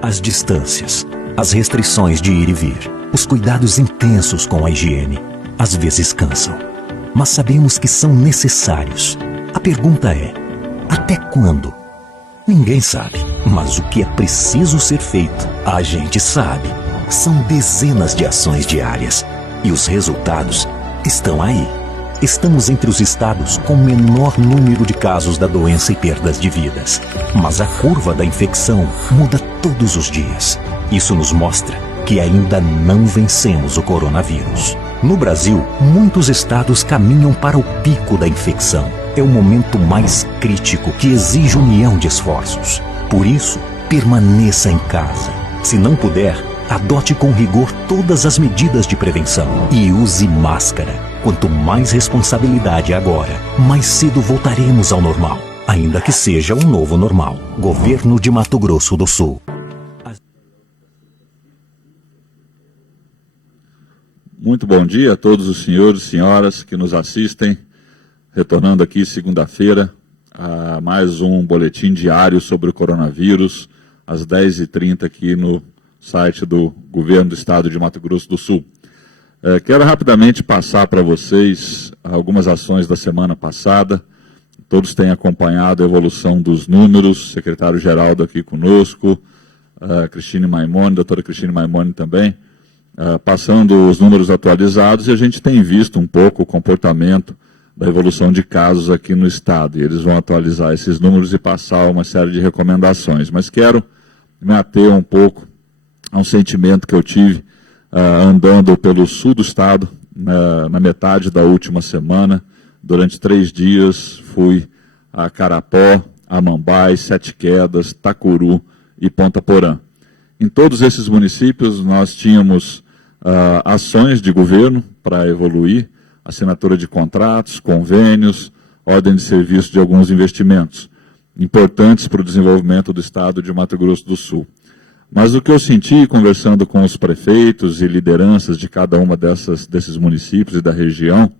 As distâncias, as restrições de ir e vir, os cuidados intensos com a higiene, às vezes cansam. Mas sabemos que são necessários. A pergunta é: até quando? Ninguém sabe, mas o que é preciso ser feito, a gente sabe. São dezenas de ações diárias e os resultados estão aí. Estamos entre os estados com menor número de casos da doença e perdas de vidas. Mas a curva da infecção muda todos os dias. Isso nos mostra que ainda não vencemos o coronavírus. No Brasil, muitos estados caminham para o pico da infecção. É o momento mais crítico que exige união de esforços. Por isso, permaneça em casa. Se não puder, adote com rigor todas as medidas de prevenção e use máscara. Quanto mais responsabilidade agora, mais cedo voltaremos ao normal. Ainda que seja um novo normal. Governo de Mato Grosso do Sul. Muito bom dia a todos os senhores e senhoras que nos assistem. Retornando aqui segunda-feira a mais um boletim diário sobre o coronavírus, às 10h30 aqui no site do Governo do Estado de Mato Grosso do Sul. Quero rapidamente passar para vocês algumas ações da semana passada. Todos têm acompanhado a evolução dos números, secretário Geraldo aqui conosco, doutora Cristine Maimone também, passando os números atualizados, e a gente tem visto um pouco o comportamento da evolução de casos aqui no estado. E eles vão atualizar esses números e passar uma série de recomendações. Mas quero me ater um pouco a um sentimento que eu tive andando pelo sul do estado, na metade da última semana. Durante 3 dias fui a Carapó, Amambai, Sete Quedas, Tacuru e Ponta Porã. Em todos esses municípios nós tínhamos ações de governo para evoluir, assinatura de contratos, convênios, ordem de serviço de alguns investimentos importantes para o desenvolvimento do estado de Mato Grosso do Sul. Mas o que eu senti conversando com os prefeitos e lideranças de cada uma desses municípios e da região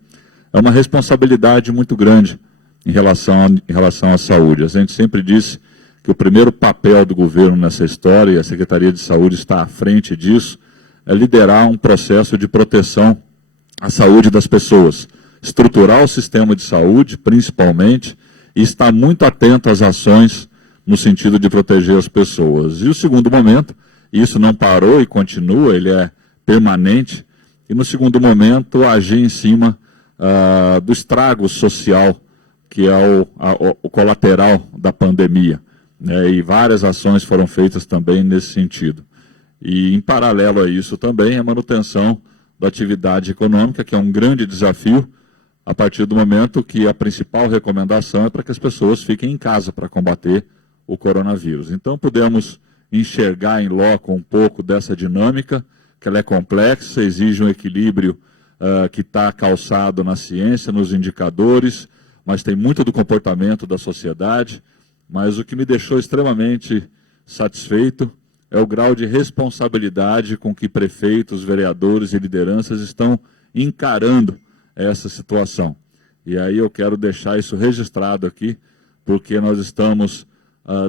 é uma responsabilidade muito grande em relação à saúde. A gente sempre disse que o primeiro papel do governo nessa história, e a Secretaria de Saúde está à frente disso, é liderar um processo de proteção à saúde das pessoas, estruturar o sistema de saúde, principalmente, e estar muito atento às ações no sentido de proteger as pessoas. E o segundo momento, isso não parou e continua, ele é permanente, e no segundo momento agir em cima do estrago social, que é o colateral da pandemia, né? E várias ações foram feitas também nesse sentido. E em paralelo a isso também a manutenção da atividade econômica, que é um grande desafio, a partir do momento que a principal recomendação é para que as pessoas fiquem em casa para combater o coronavírus. Então pudemos enxergar em loco um pouco dessa dinâmica, que ela é complexa, exige um equilíbrio que está calçado na ciência, nos indicadores, mas tem muito do comportamento da sociedade. Mas o que me deixou extremamente satisfeito é o grau de responsabilidade com que prefeitos, vereadores e lideranças estão encarando essa situação. E aí eu quero deixar isso registrado aqui, porque nós estamos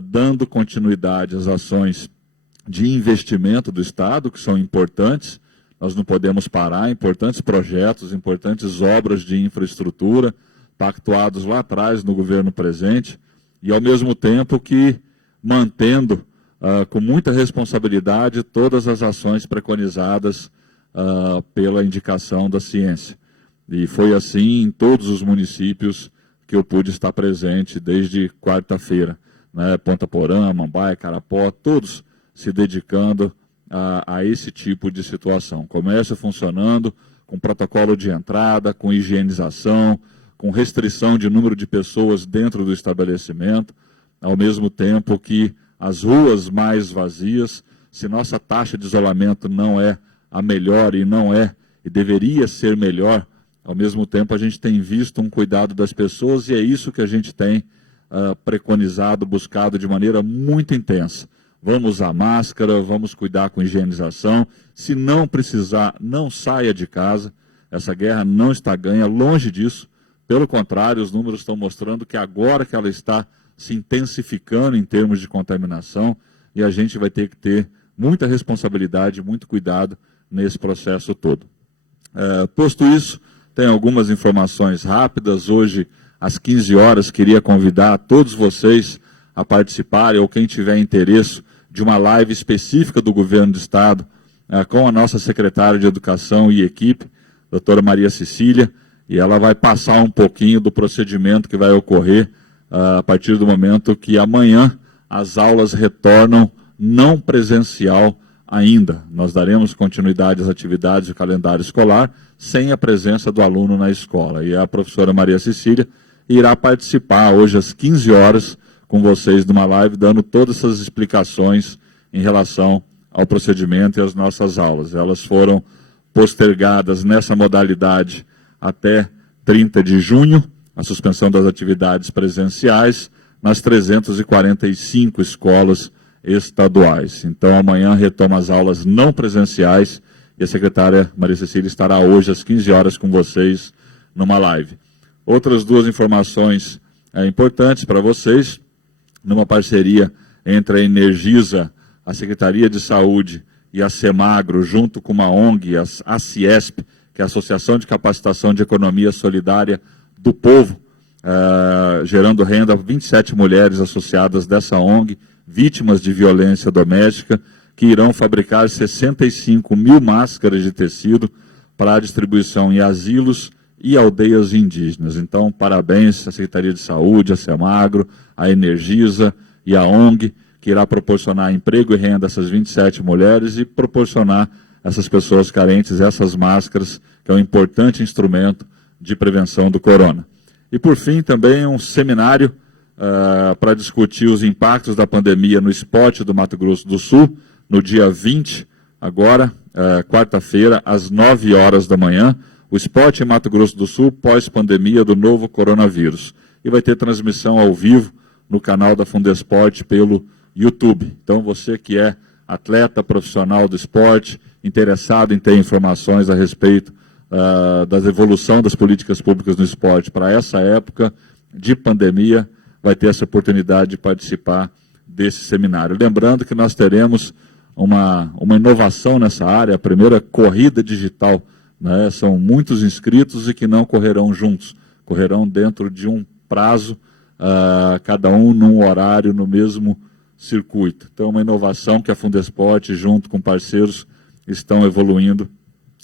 dando continuidade às ações de investimento do Estado, que são importantes. Nós não podemos parar, importantes projetos, importantes obras de infraestrutura, pactuados lá atrás no governo presente, e ao mesmo tempo que mantendo com muita responsabilidade todas as ações preconizadas pela indicação da ciência. E foi assim em todos os municípios que eu pude estar presente desde quarta-feira, né? Ponta Porã, Amambai, Carapó, todos se dedicando a esse tipo de situação. Comércio funcionando, com protocolo de entrada, com higienização, com restrição de número de pessoas dentro do estabelecimento, ao mesmo tempo que as ruas mais vazias. Se nossa taxa de isolamento não é a melhor e não é, e deveria ser melhor, ao mesmo tempo a gente tem visto um cuidado das pessoas, e é isso que a gente tem preconizado, buscado de maneira muito intensa. Vamos usar máscara, vamos cuidar com higienização. Se não precisar, não saia de casa. Essa guerra não está ganha, longe disso. Pelo contrário, os números estão mostrando que agora que ela está se intensificando em termos de contaminação, e a gente vai ter que ter muita responsabilidade, muito cuidado nesse processo todo. Posto isso, tem algumas informações rápidas. Hoje, às 15 horas, queria convidar todos vocês a participarem, ou quem tiver interesse, de uma live específica do Governo do Estado, com a nossa secretária de Educação e equipe, doutora Maria Cecília, e ela vai passar um pouquinho do procedimento que vai ocorrer a partir do momento que amanhã as aulas retornam não presencial ainda. Nós daremos continuidade às atividades do calendário escolar sem a presença do aluno na escola. E a professora Maria Cecília irá participar hoje às 15 horas com vocês numa live, dando todas essas explicações em relação ao procedimento e às nossas aulas. Elas foram postergadas nessa modalidade até 30 de junho, a suspensão das atividades presenciais nas 345 escolas estaduais. Então, amanhã retoma as aulas não presenciais e a secretária Maria Cecília estará hoje às 15 horas com vocês numa live. Outras duas informações importantes para vocês, numa parceria entre a Energisa, a Secretaria de Saúde e a Semagro, junto com uma ONG, a Ciesp, que é a Associação de Capacitação de Economia Solidária do Povo, gerando renda a 27 mulheres associadas dessa ONG, vítimas de violência doméstica, que irão fabricar 65 mil máscaras de tecido para a distribuição em asilos e aldeias indígenas. Então, parabéns à Secretaria de Saúde, a Semagro, a Energisa e a ONG, que irá proporcionar emprego e renda a essas 27 mulheres e proporcionar a essas pessoas carentes essas máscaras, que é um importante instrumento de prevenção do corona. E, por fim, também um seminário para discutir os impactos da pandemia no esporte do Mato Grosso do Sul, no dia 20, agora, quarta-feira, às 9 horas da manhã, o esporte em Mato Grosso do Sul pós-pandemia do novo coronavírus. E vai ter transmissão ao vivo no canal da Fundesporte pelo YouTube. Então, você que é atleta profissional do esporte, interessado em ter informações a respeito da evolução das políticas públicas no esporte para essa época de pandemia, vai ter essa oportunidade de participar desse seminário. Lembrando que nós teremos uma inovação nessa área, a primeira corrida digital, né? São muitos inscritos e que não correrão juntos, correrão dentro de um prazo, cada um num horário, no mesmo circuito. Então, uma inovação que a Fundesporte, junto com parceiros, estão evoluindo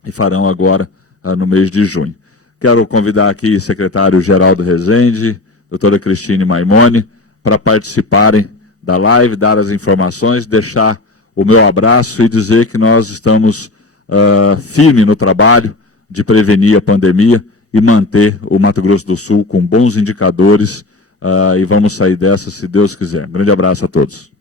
e farão agora no mês de junho. Quero convidar aqui o secretário Geraldo Rezende, doutora Cristine Maimone, para participarem da live, dar as informações, deixar o meu abraço e dizer que nós estamos firmes no trabalho de prevenir a pandemia e manter o Mato Grosso do Sul com bons indicadores e vamos sair dessa se Deus quiser. Um grande abraço a todos.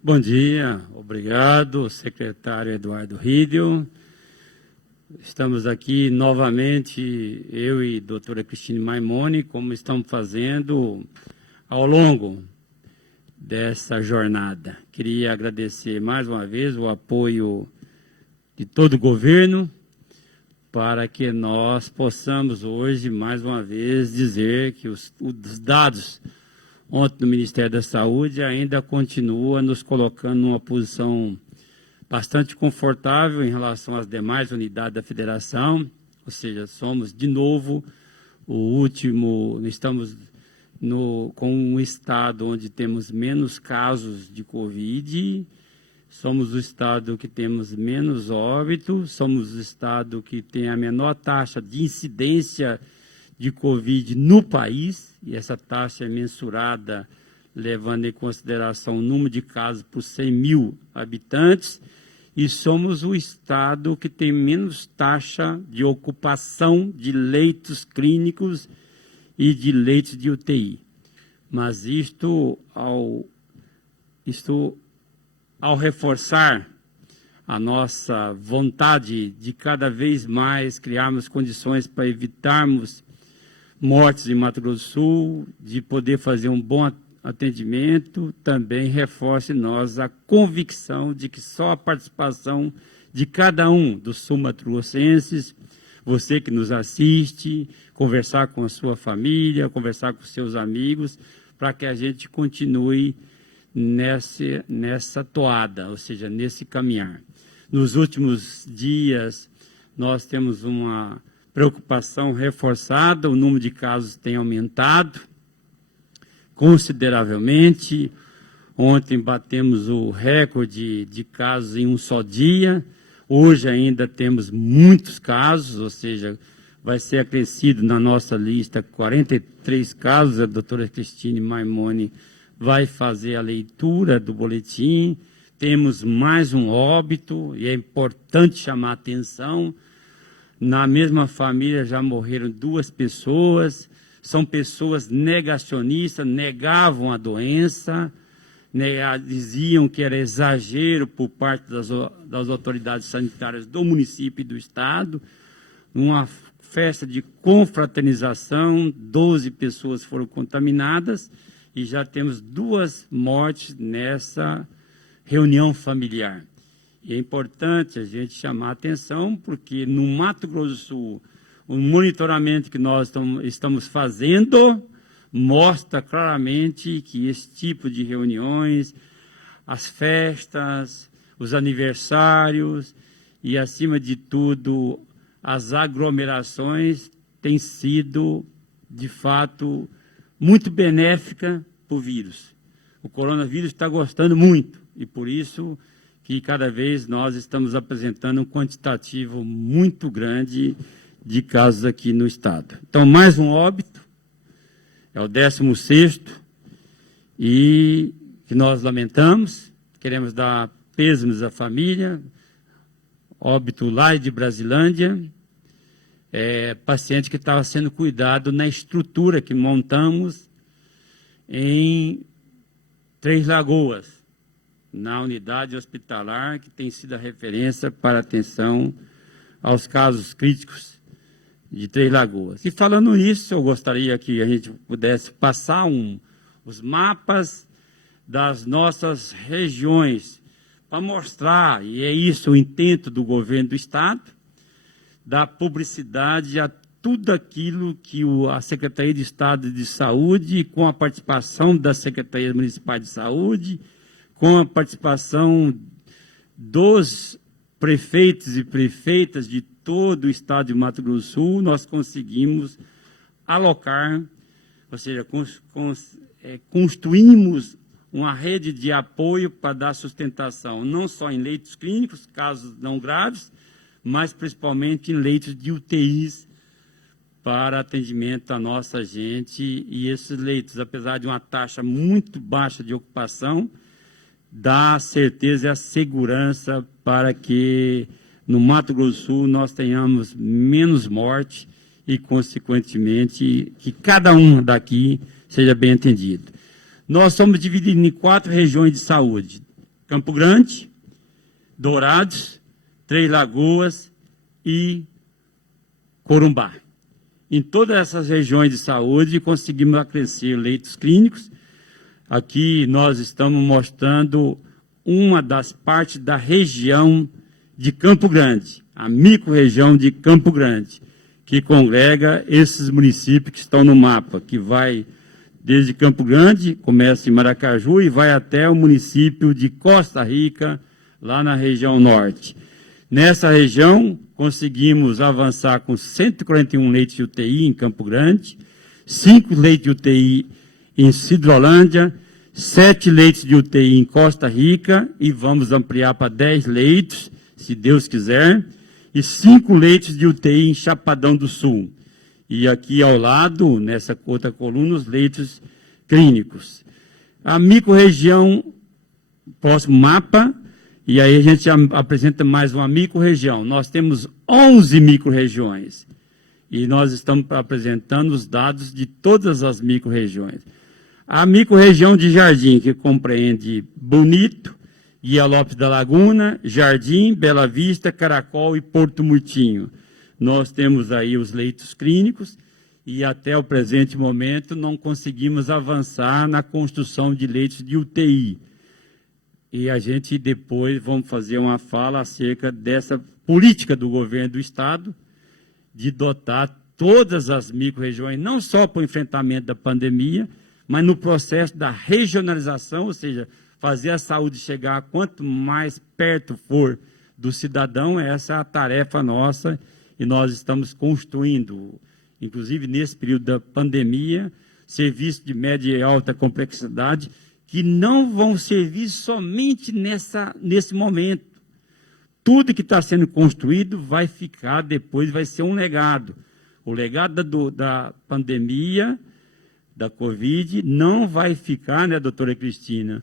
Bom dia, obrigado, secretário Eduardo Riedel. Estamos aqui novamente, eu e a doutora Cristine Maimone, como estamos fazendo ao longo dessa jornada. Queria agradecer mais uma vez o apoio de todo o governo para que nós possamos hoje, mais uma vez, dizer que os dados ontem no Ministério da Saúde ainda continua nos colocando numa posição bastante confortável em relação às demais unidades da federação, ou seja, somos de novo o último, estamos com um estado onde temos menos casos de Covid, somos o estado que temos menos óbitos, somos o estado que tem a menor taxa de incidência de Covid no país, e essa taxa é mensurada levando em consideração o número de casos por 100 mil habitantes, e somos o estado que tem menos taxa de ocupação de leitos clínicos e de leitos de UTI. Mas isto ao reforçar a nossa vontade de cada vez mais criarmos condições para evitarmos mortes em Mato Grosso do Sul, de poder fazer um bom atendimento, também reforça em nós a convicção de que só a participação de cada um dos sul-mato-grossenses, você que nos assiste, conversar com a sua família, conversar com seus amigos, para que a gente continue nessa toada, ou seja, nesse caminhar. Nos últimos dias, nós temos uma preocupação reforçada, o número de casos tem aumentado consideravelmente. Ontem batemos o recorde de casos em um só dia. Hoje ainda temos muitos casos, ou seja, vai ser acrescido na nossa lista 43 casos. A doutora Cristine Maimone vai fazer a leitura do boletim. Temos mais um óbito, e é importante chamar a atenção. Na mesma família já morreram 2 pessoas, são pessoas negacionistas, negavam a doença, diziam que era exagero por parte das autoridades sanitárias do município e do estado. Uma festa de confraternização, 12 pessoas foram contaminadas e já temos 2 mortes nessa reunião familiar. E é importante a gente chamar a atenção, porque no Mato Grosso do Sul, o monitoramento que nós estamos fazendo mostra claramente que esse tipo de reuniões, as festas, os aniversários e, acima de tudo, as aglomerações têm sido, de fato, muito benéfica para o vírus. O coronavírus está gostando muito e, por isso, que cada vez nós estamos apresentando um quantitativo muito grande de casos aqui no estado. Então, mais um óbito, é o 16º, e que nós lamentamos, queremos dar pêsames à família, óbito lá de Brasilândia, paciente que estava sendo cuidado na estrutura que montamos em Três Lagoas, na unidade hospitalar, que tem sido a referência para atenção aos casos críticos de Três Lagoas. E falando nisso, eu gostaria que a gente pudesse passar os mapas das nossas regiões, para mostrar, e é isso o intento do governo do estado, dar publicidade a tudo aquilo que a Secretaria de Estado de Saúde, com a participação da Secretaria Municipal de Saúde, com a participação dos prefeitos e prefeitas de todo o estado de Mato Grosso do Sul, nós conseguimos alocar, ou seja, construímos uma rede de apoio para dar sustentação, não só em leitos clínicos, casos não graves, mas principalmente em leitos de UTIs para atendimento à nossa gente. E esses leitos, apesar de uma taxa muito baixa de ocupação, dá a certeza e a segurança para que no Mato Grosso do Sul nós tenhamos menos morte e, consequentemente, que cada um daqui seja bem atendido. Nós somos divididos em 4 regiões de saúde: Campo Grande, Dourados, Três Lagoas e Corumbá. Em todas essas regiões de saúde conseguimos acrescer leitos clínicos. Aqui nós estamos mostrando uma das partes da região de Campo Grande, a micro-região de Campo Grande, que congrega esses municípios que estão no mapa, que vai desde Campo Grande, começa em Maracaju e vai até o município de Costa Rica, lá na região norte. Nessa região, conseguimos avançar com 141 leitos de UTI em Campo Grande, 5 leitos de UTI em Sidrolândia, 7 leitos de UTI em Costa Rica, e vamos ampliar para 10 leitos, se Deus quiser, e 5 leitos de UTI em Chapadão do Sul. E aqui ao lado, nessa outra coluna, os leitos clínicos. A micro-região, próximo mapa, e aí a gente apresenta mais uma micro-região. Nós temos 11 micro-regiões, e nós estamos apresentando os dados de todas as micro-regiões. A micro-região de Jardim, que compreende Bonito, Guia Lopes da Laguna, Jardim, Bela Vista, Caracol e Porto Murtinho. Nós temos aí os leitos clínicos e até o presente momento não conseguimos avançar na construção de leitos de UTI. E a gente depois vamos fazer uma fala acerca dessa política do governo do Estado de dotar todas as micro-regiões, não só para o enfrentamento da pandemia, mas no processo da regionalização, ou seja, fazer a saúde chegar quanto mais perto for do cidadão. Essa é a tarefa nossa e nós estamos construindo, inclusive nesse período da pandemia, serviços de média e alta complexidade que não vão servir somente nesse momento. Tudo que está sendo construído vai ficar depois, vai ser um legado. O legado da pandemia, da Covid, não vai ficar, né, doutora Cristina,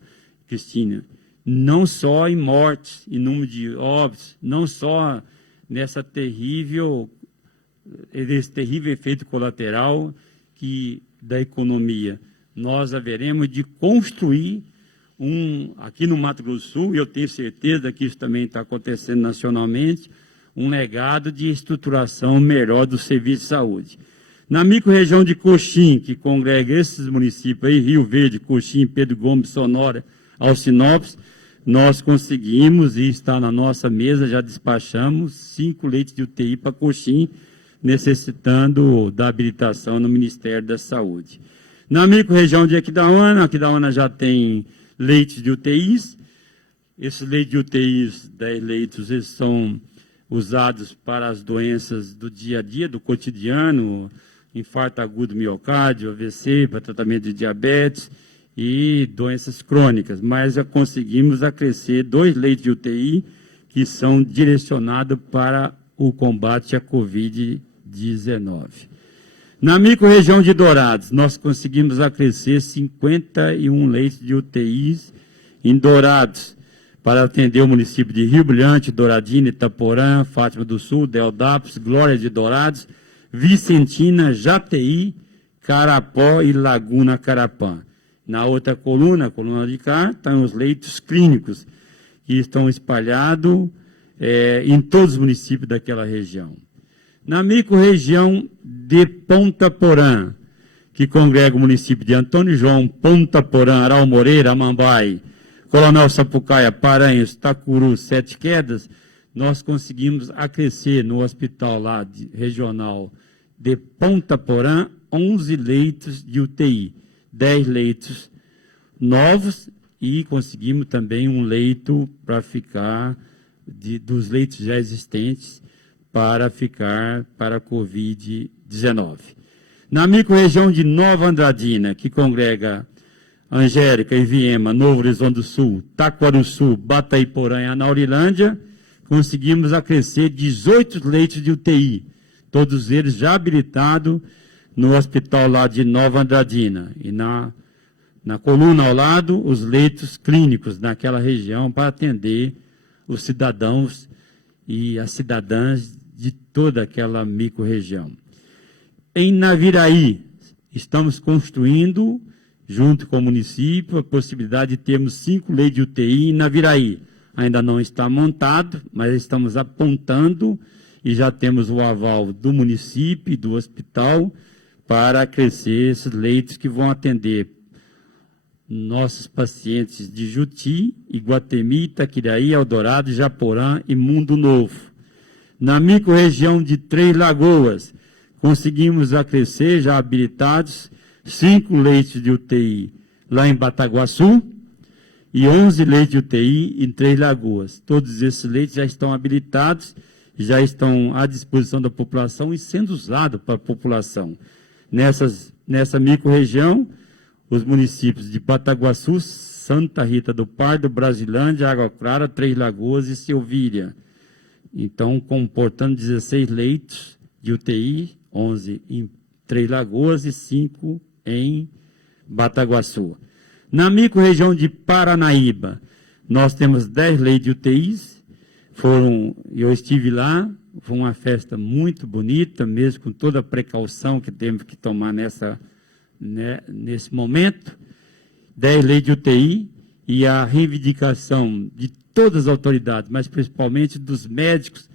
não só em mortes, em número de óbitos, não só nesse terrível efeito colateral da economia. Nós haveremos de construir aqui no Mato Grosso do Sul, e eu tenho certeza que isso também está acontecendo nacionalmente, um legado de estruturação melhor do serviço de saúde. Na micro-região de Coxim, que congrega esses municípios aí, Rio Verde, Coxim, Pedro Gomes, Sonora, Alcinópolis, nós conseguimos, e está na nossa mesa, já despachamos 5 leitos de UTI para Coxim, necessitando da habilitação no Ministério da Saúde. Na micro-região de Aquidauana já tem leitos de UTIs. Esses leitos de UTIs, 10 leitos, eles são usados para as doenças do dia a dia, do cotidiano, infarto agudo miocárdio, AVC, para tratamento de diabetes e doenças crônicas. Mas já conseguimos acrescer 2 leitos de UTI que são direcionados para o combate à Covid-19. Na micro-região de Dourados, nós conseguimos acrescer 51 leitos de UTIs em Dourados, para atender o município de Rio Brilhante, Douradina, Itaporã, Fátima do Sul, Deodápolis, Glória de Dourados, Vicentina, Jataí, Carapó e Laguna Carapã. Na outra coluna, a coluna de cá, estão os leitos clínicos, que estão espalhados em todos os municípios daquela região. Na micro-região de Ponta Porã, que congrega o município de Antônio João, Ponta Porã, Aral Moreira, Amambai, Coronel Sapucaia, Paranhos, Tacuru, Sete Quedas, nós conseguimos acrescer no hospital lá regional de Ponta Porã 11 leitos de UTI, 10 leitos novos e conseguimos também um leito para ficar, dos leitos já existentes, para ficar para a Covid-19. Na micro-região de Nova Andradina, que congrega Angélica, Iviema, Novo Horizonte do Sul, Taquarussu, Bataiporã e Anaurilândia, conseguimos acrescer 18 leitos de UTI, todos eles já habilitados no hospital lá de Nova Andradina. E na coluna ao lado, os leitos clínicos naquela região para atender os cidadãos e as cidadãs de toda aquela micro-região. Em Naviraí, estamos construindo, junto com o município, a possibilidade de termos 5 leitos de UTI em Naviraí. Ainda não está montado, mas estamos apontando e já temos o aval do município e do hospital para crescer esses leitos que vão atender nossos pacientes de Juti, Iguatemi, Itaquiraí, Eldorado, Japorã e Mundo Novo. Na micro-região de Três Lagoas, conseguimos acrescer, já habilitados, 5 leitos de UTI lá em Bataguaçu e 11 leitos de UTI em Três Lagoas. Todos esses leitos já estão habilitados, já estão à disposição da população e sendo usados para a população. Nessa micro-região, os municípios de Bataguaçu, Santa Rita do Pardo, Brasilândia, Água Clara, Três Lagoas e Silvíria. Então, comportando 16 leitos de UTI, 11 em Três Lagoas e 5 em Bataguaçu. Na micro-região de Paranaíba, nós temos 10 leitos de UTIs. Eu estive lá, foi uma festa muito bonita, mesmo com toda a precaução que temos que tomar nesse momento. 10 leitos de UTI e a reivindicação de todas as autoridades, mas principalmente dos médicos,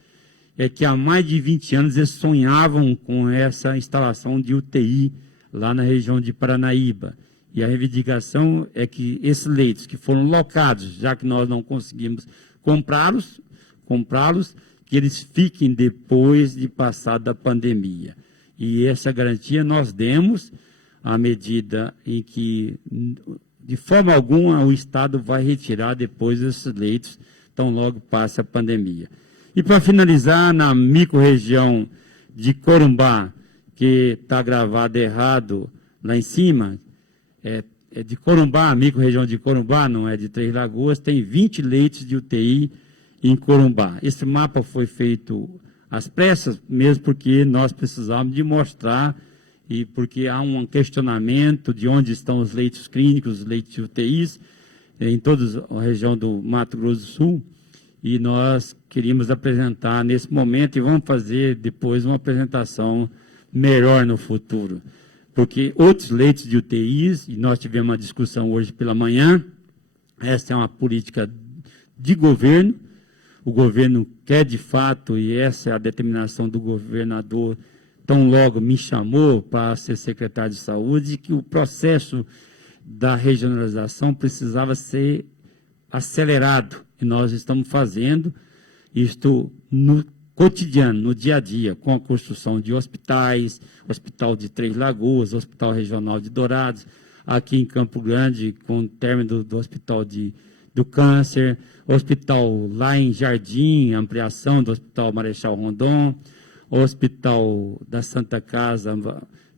é que há mais de 20 anos eles sonhavam com essa instalação de UTI lá na região de Paranaíba. E a reivindicação é que esses leitos que foram locados, já que nós não conseguimos comprá-los, que eles fiquem depois de passar da pandemia. E essa garantia nós demos à medida em que, de forma alguma, o Estado vai retirar depois desses leitos, tão logo passe a pandemia. E para finalizar, na microrregião de Corumbá, que está gravado errado lá em cima, é de Corumbá, a microrregião de Corumbá, não é de Três Lagoas, tem 20 leitos de UTI em Corumbá. Esse mapa foi feito às pressas, mesmo porque nós precisávamos de mostrar, e porque há um questionamento de onde estão os leitos clínicos, os leitos de UTIs, em toda a região do Mato Grosso do Sul, e nós queríamos apresentar nesse momento, e vamos fazer depois uma apresentação melhor no futuro. Porque outros leitos de UTIs, e nós tivemos uma discussão hoje pela manhã, essa é uma política de governo, o governo quer de fato, e essa é a determinação do governador, tão logo me chamou para ser secretário de saúde, que o processo da regionalização precisava ser acelerado, e nós estamos fazendo isto no cotidiano, no dia a dia, com a construção de hospitais, Hospital de Três Lagoas, Hospital Regional de Dourados, aqui em Campo Grande, com o término do Hospital do Câncer, hospital lá em Jardim, ampliação do Hospital Marechal Rondon, Hospital da Santa Casa,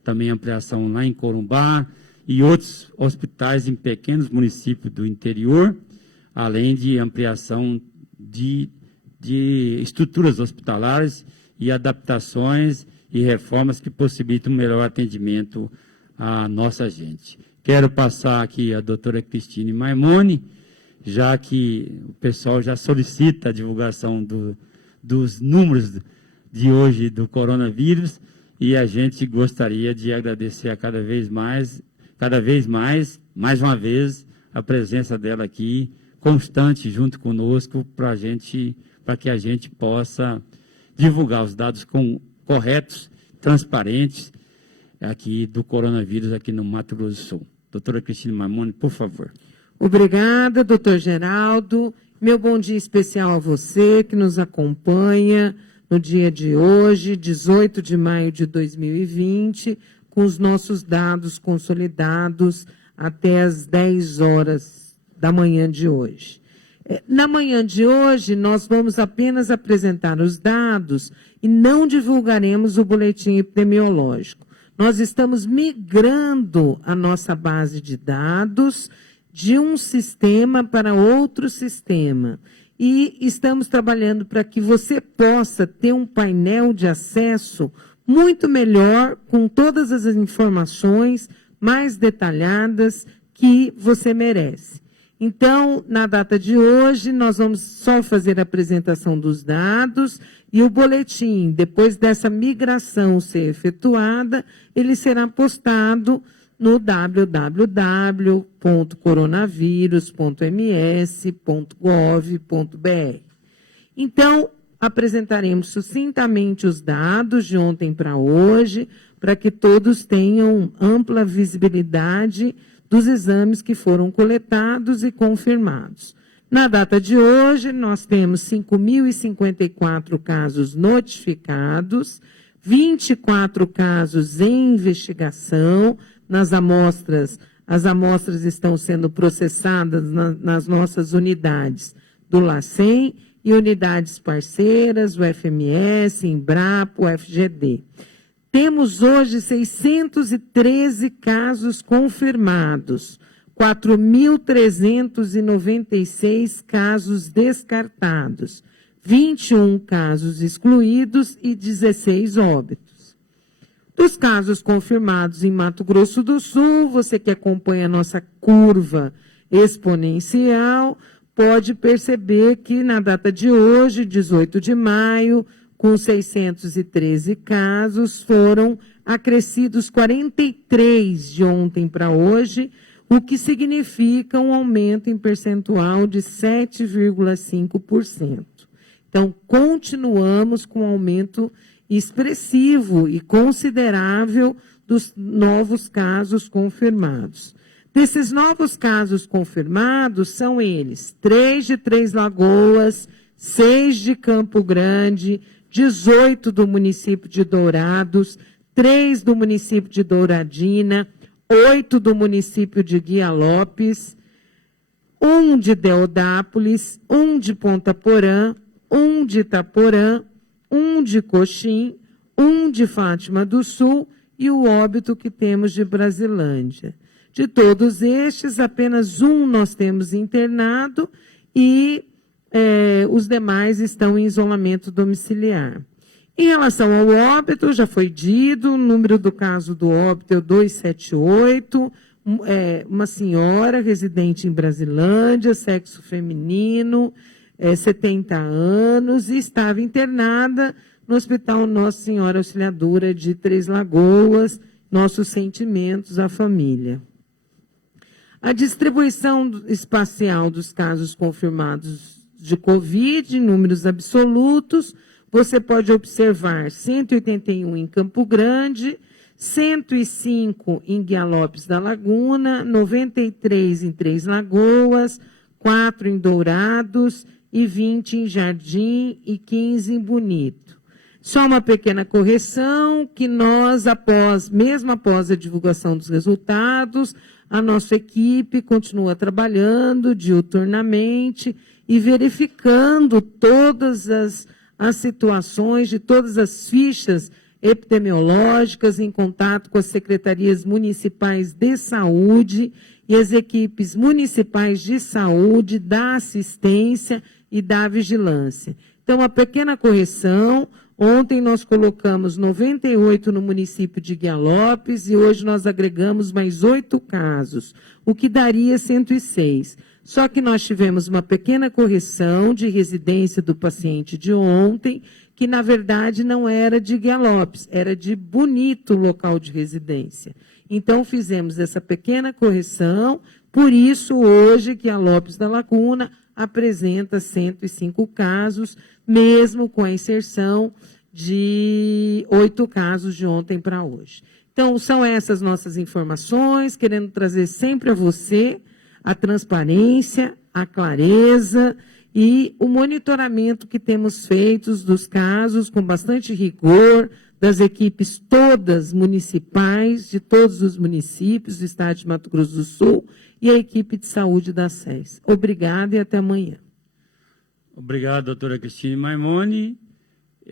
também ampliação lá em Corumbá, e outros hospitais em pequenos municípios do interior, além de ampliação de estruturas hospitalares e adaptações e reformas que possibilitam um melhor atendimento à nossa gente. Quero passar aqui a doutora Cristine Maimone, já que o pessoal já solicita a divulgação dos números de hoje do coronavírus, e a gente gostaria de agradecer a cada vez mais uma vez, a presença dela aqui, constante junto conosco, para que a gente possa divulgar os dados corretos, transparentes, aqui do coronavírus aqui no Mato Grosso do Sul. Doutora Cristine Maimone, por favor. Obrigada, doutor Geraldo. Meu bom dia especial a você que nos acompanha no dia de hoje, 18 de maio de 2020, com os nossos dados consolidados até as 10 horas da manhã de hoje. Na manhã de hoje, nós vamos apenas apresentar os dados e não divulgaremos o boletim epidemiológico. Nós estamos migrando a nossa base de dados de um sistema para outro sistema. E estamos trabalhando para que você possa ter um painel de acesso muito melhor, com todas as informações mais detalhadas que você merece. Então, na data de hoje, nós vamos só fazer a apresentação dos dados e o boletim, depois dessa migração ser efetuada, ele será postado no www.coronavírus.ms.gov.br. Então, apresentaremos sucintamente os dados de ontem para hoje, para que todos tenham ampla visibilidade dos exames que foram coletados e confirmados. Na data de hoje, nós temos 5.054 casos notificados, 24 casos em investigação, nas amostras, as amostras estão sendo processadas nas nossas unidades do LACEN e unidades parceiras, o FMS, Embrapa, o FGD. Temos hoje 613 casos confirmados, 4.396 casos descartados, 21 casos excluídos e 16 óbitos. Dos casos confirmados em Mato Grosso do Sul, você que acompanha a nossa curva exponencial, pode perceber que na data de hoje, 18 de maio, com 613 casos, foram acrescidos 43 de ontem para hoje, o que significa um aumento em percentual de 7,5%. Então, continuamos com um aumento expressivo e considerável dos novos casos confirmados. Desses novos casos confirmados, são eles: 3 de Três Lagoas, 6 de Campo Grande, 18 do município de Dourados, 3 do município de Douradina, 8 do município de Guia Lopes, 1 de Deodápolis, 1 de Ponta Porã, 1 de Itaporã, 1 de Coxim, 1 de Fátima do Sul e o óbito que temos de Brasilândia. De todos estes, apenas um nós temos internado e os demais estão em isolamento domiciliar. Em relação ao óbito, já foi dito, o número do caso do óbito é 278, uma senhora residente em Brasilândia, sexo feminino, 70 anos, e estava internada no Hospital Nossa Senhora Auxiliadora de Três Lagoas. Nossos sentimentos à família. A distribuição espacial dos casos confirmados de Covid, em números absolutos, você pode observar 181 em Campo Grande, 105 em Guia Lopes da Laguna, 93 em Três Lagoas, 4 em Dourados e 20 em Jardim e 15 em Bonito. Só uma pequena correção, que nós, mesmo após a divulgação dos resultados, a nossa equipe continua trabalhando diuturnamente e verificando todas as situações de todas as fichas epidemiológicas, em contato com as secretarias municipais de saúde e as equipes municipais de saúde, da assistência e da vigilância. Então, uma pequena correção. Ontem nós colocamos 98 no município de Guia Lopes e hoje nós agregamos mais 8 casos, o que daria 106. Só que nós tivemos uma pequena correção de residência do paciente de ontem, que na verdade não era de Guia Lopes, era de Bonito, local de residência. Então fizemos essa pequena correção, por isso hoje Guia Lopes da Laguna apresenta 105 casos, mesmo com a inserção de 8 casos de ontem para hoje. Então, são essas nossas informações, querendo trazer sempre a você a transparência, a clareza e o monitoramento que temos feito dos casos com bastante rigor, das equipes todas municipais, de todos os municípios do estado de Mato Grosso do Sul e a equipe de saúde da SES. Obrigada e até amanhã. Obrigado, doutora Cristine Maimone.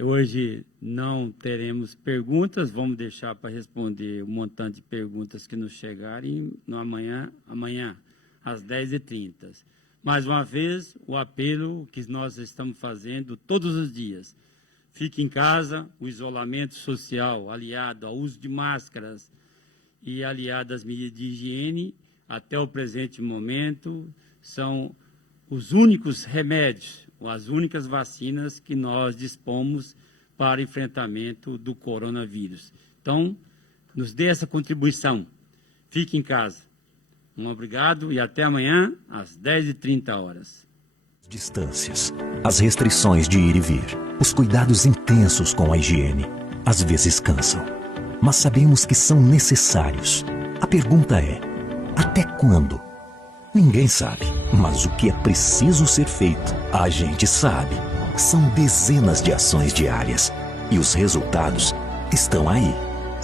Hoje não teremos perguntas, vamos deixar para responder o montante de perguntas que nos chegarem amanhã às 10h30. Mais uma vez, o apelo que nós estamos fazendo todos os dias. Fique em casa, o isolamento social aliado ao uso de máscaras e aliado às medidas de higiene, até o presente momento, são os únicos remédios, as únicas vacinas que nós dispomos para enfrentamento do coronavírus. Então, nos dê essa contribuição. Fique em casa. Um obrigado e até amanhã, às 10h30. Distâncias, as restrições de ir e vir, os cuidados intensos com a higiene, às vezes cansam. Mas sabemos que são necessários. A pergunta é: até quando? Ninguém sabe, mas o que é preciso ser feito, a gente sabe. São dezenas de ações diárias e os resultados estão aí.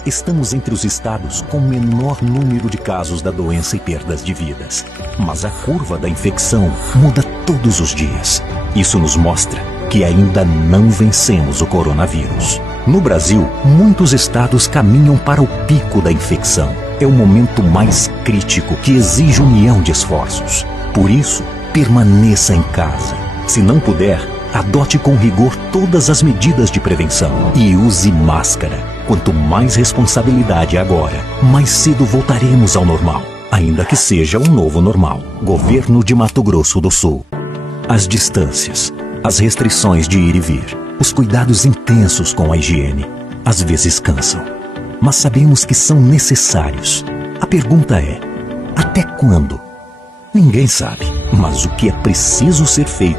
Estamos entre os estados com menor número de casos da doença e perdas de vidas. Mas a curva da infecção muda todos os dias. Isso nos mostra que ainda não vencemos o coronavírus. No Brasil, muitos estados caminham para o pico da infecção. É o momento mais crítico que exige união de esforços. Por isso, permaneça em casa. Se não puder, adote com rigor todas as medidas de prevenção e use máscara. Quanto mais responsabilidade agora, mais cedo voltaremos ao normal, ainda que seja um novo normal. Governo de Mato Grosso do Sul. As distâncias, as restrições de ir e vir, os cuidados intensos com a higiene, às vezes cansam. Mas sabemos que são necessários. A pergunta é: até quando? Ninguém sabe, mas o que é preciso ser feito,